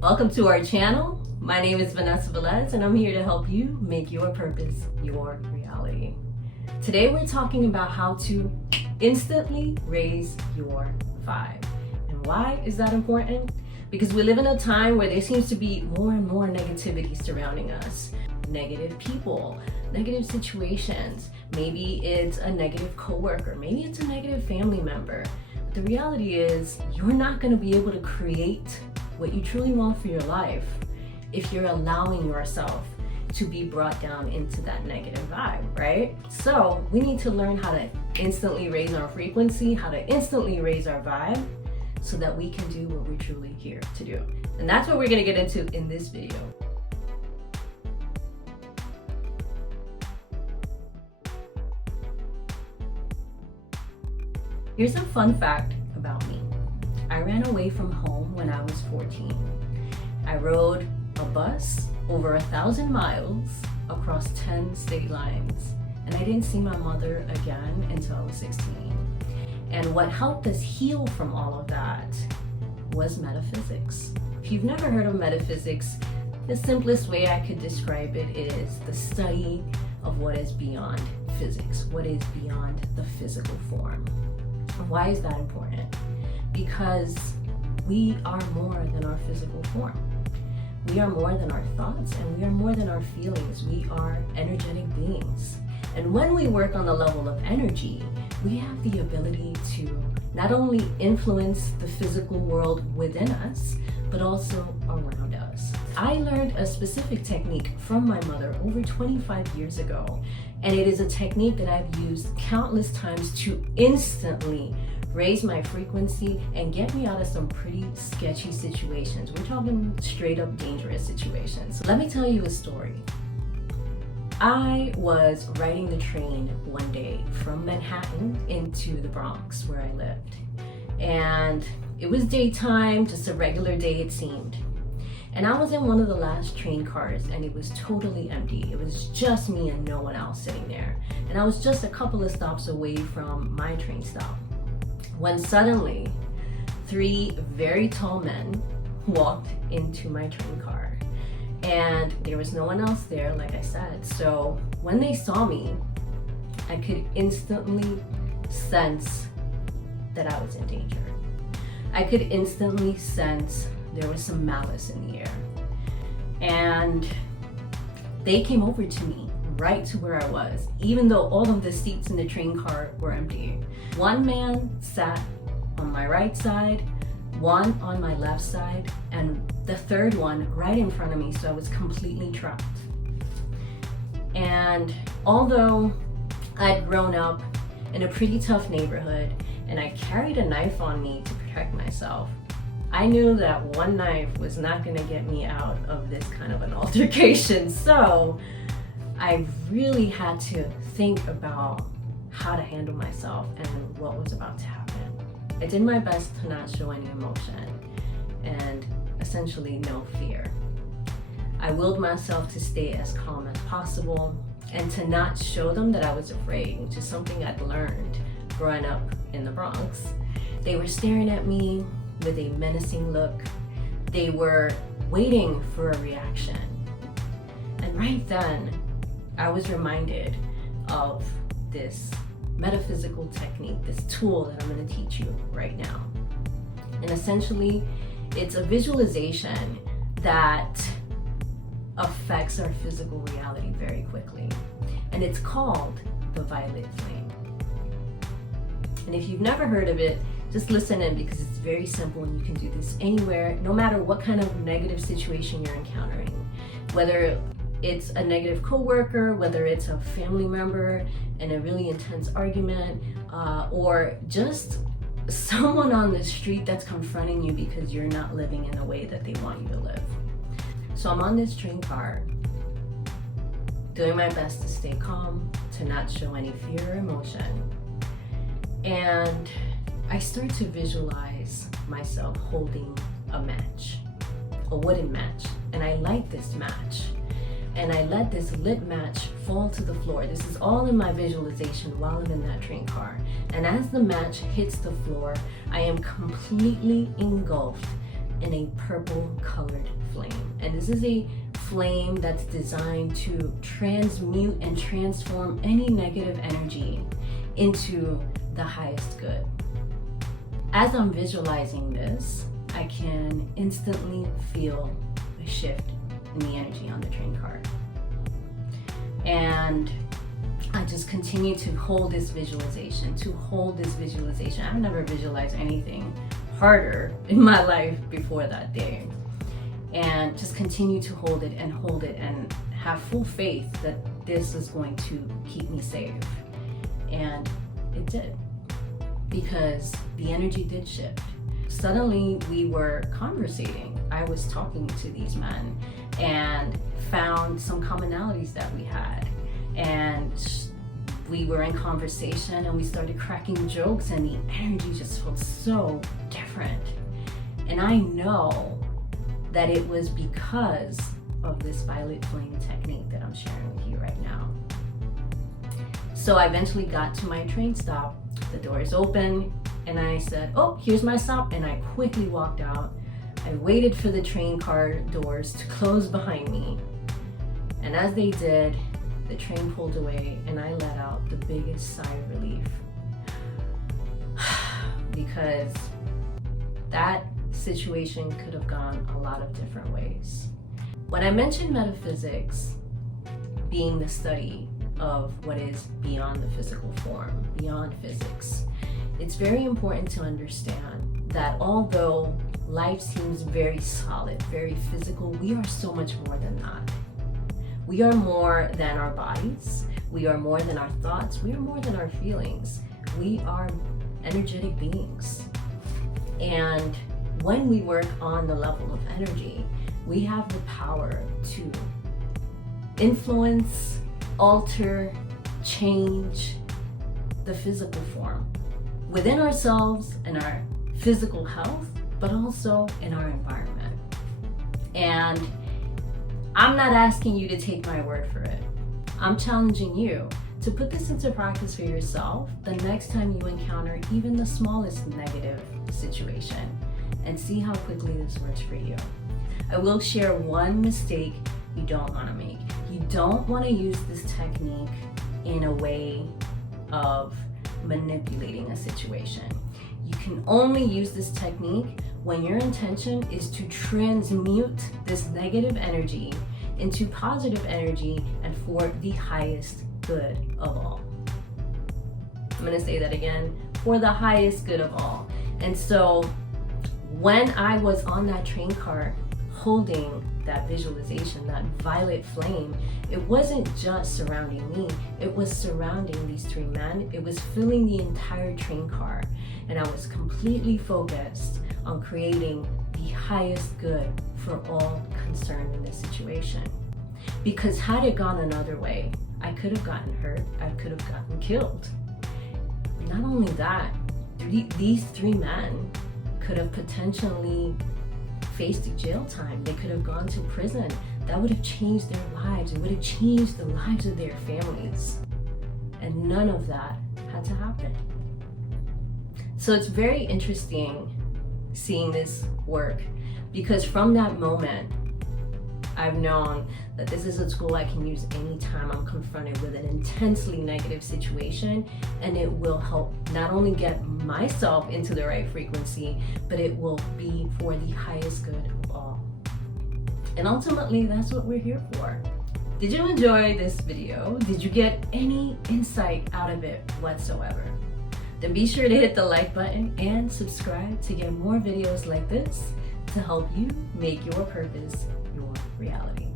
Welcome to our channel. My name is Vanessa Velez and I'm here to help you make your purpose your reality. Today we're talking about how to instantly raise your vibe. And why is that important? Because we live in a time where there seems to be more and more negativity surrounding us. Negative people, negative situations. Maybe it's a negative coworker, maybe it's a negative family member. But the reality is you're not going to be able to create what you truly want for your life if you're allowing yourself to be brought down into that negative vibe, right? So we need to learn how to instantly raise our frequency, how to instantly raise our vibe so that we can do what we're truly here to do. And that's what we're going to get into in this video. Here's a fun fact about me. I ran away from home when I was 14. I rode a bus over 1,000 miles across 10 state lines, and I didn't see my mother again until I was 16. And what helped us heal from all of that was metaphysics. If you've never heard of metaphysics, the simplest way I could describe it is the study of what is beyond physics, what is beyond the physical form. Why is that important? Because we are more than our physical form. We are more than our thoughts, and we are more than our feelings. We are energetic beings. And when we work on the level of energy, we have the ability to not only influence the physical world within us, but also around us. I learned a specific technique from my mother over 25 years ago, and it is a technique that I've used countless times to instantly raise my frequency and get me out of some pretty sketchy situations. We're talking straight up dangerous situations. Let me tell you a story. I was riding the train one day from Manhattan into the Bronx where I lived. And it was daytime, just a regular day it seemed. And I was in one of the last train cars and it was totally empty. It was just me and no one else sitting there. And I was just a couple of stops away from my train stop, when suddenly 3 very tall men walked into my train car. And there was no one else there, like I said. So when they saw me, I could instantly sense that I was in danger. I could instantly sense there was some malice in the air. And they came over to me right to where I was, even though all of the seats in the train car were empty. One man sat on my right side, one on my left side, and the third one right in front of me, so I was completely trapped. And although I'd grown up in a pretty tough neighborhood and I carried a knife on me to protect myself, I knew that one knife was not going to get me out of this kind of an altercation. So I really had to think about how to handle myself and what was about to happen. I did my best to not show any emotion and essentially no fear. I willed myself to stay as calm as possible and to not show them that I was afraid, which is something I'd learned growing up in the Bronx. They were staring at me with a menacing look. They were waiting for a reaction. And right then, I was reminded of this metaphysical technique, this tool that I'm going to teach you right now. And essentially, it's a visualization that affects our physical reality very quickly. And it's called the violet flame. And if you've never heard of it, just listen in, because it's very simple and you can do this anywhere, no matter what kind of negative situation you're encountering. Whether it's a negative coworker, whether it's a family member in a really intense argument, or just someone on the street that's confronting you because you're not living in a way that they want you to live. So I'm on this train car, doing my best to stay calm, to not show any fear or emotion. And I start to visualize myself holding a match, a wooden match, and I light this match. And I let this lit match fall to the floor. This is all in my visualization while I'm in that train car. And as the match hits the floor, I am completely engulfed in a purple colored And this is a flame that's designed to transmute and transform any negative energy into the highest good. As I'm visualizing this, I can instantly feel a shift in the energy on the train card. And I just continue to hold this visualization, I've never visualized anything harder in my life before that day. And just continue to hold it and have full faith that this is going to keep me safe. And it did, because the energy did shift. Suddenly we were conversating. I was talking to these men and found some commonalities that we had. And we were in conversation and we started cracking jokes, and the energy just felt so different. And I know that it was because of this violet flame technique that I'm sharing with you right now. So I eventually got to my train stop, the doors open, and I said, oh, here's my stop, and I quickly walked out. I waited for the train car doors to close behind me, and as they did, the train pulled away and I let out the biggest sigh of relief. Because that situation could have gone a lot of different ways. When I mentioned metaphysics being the study of what is beyond the physical form, beyond physics, it's very important to understand that although life seems very solid, very physical, we are so much more than that. We are more than our bodies. We are more than our thoughts. We are more than our feelings. We are energetic beings. And when we work on the level of energy, we have the power to influence, alter, change the physical form within ourselves and our physical health, but also in our environment. And I'm not asking you to take my word for it. I'm challenging you to put this into practice for yourself the next time you encounter even the smallest negative situation, and see how quickly this works for you. I will share one mistake you don't want to make. You don't want to use this technique in a way of manipulating a situation. You can only use this technique when your intention is to transmute this negative energy into positive energy and for the highest good of all. I'm going to say that again, for the highest good of all. And so when I was on that train car holding that visualization, that violet flame, it wasn't just surrounding me, it was surrounding these three men. It was filling the entire train car, and I was completely focused on creating the highest good for all concerned in this situation. Because had it gone another way, I could have gotten hurt, I could have gotten killed. Not only that, these three men could have potentially faced jail time. They could have gone to prison. That would have changed their lives. It would have changed the lives of their families. And none of that had to happen. So it's very interesting seeing this work, because from that moment, I've known that this is a tool I can use anytime I'm confronted with an intensely negative situation, and it will help not only get myself into the right frequency, but it will be for the highest good of all. And ultimately, that's what we're here for. Did you enjoy this video? Did you get any insight out of it whatsoever? Then be sure to hit the like button and subscribe to get more videos like this to help you make your purpose your reality.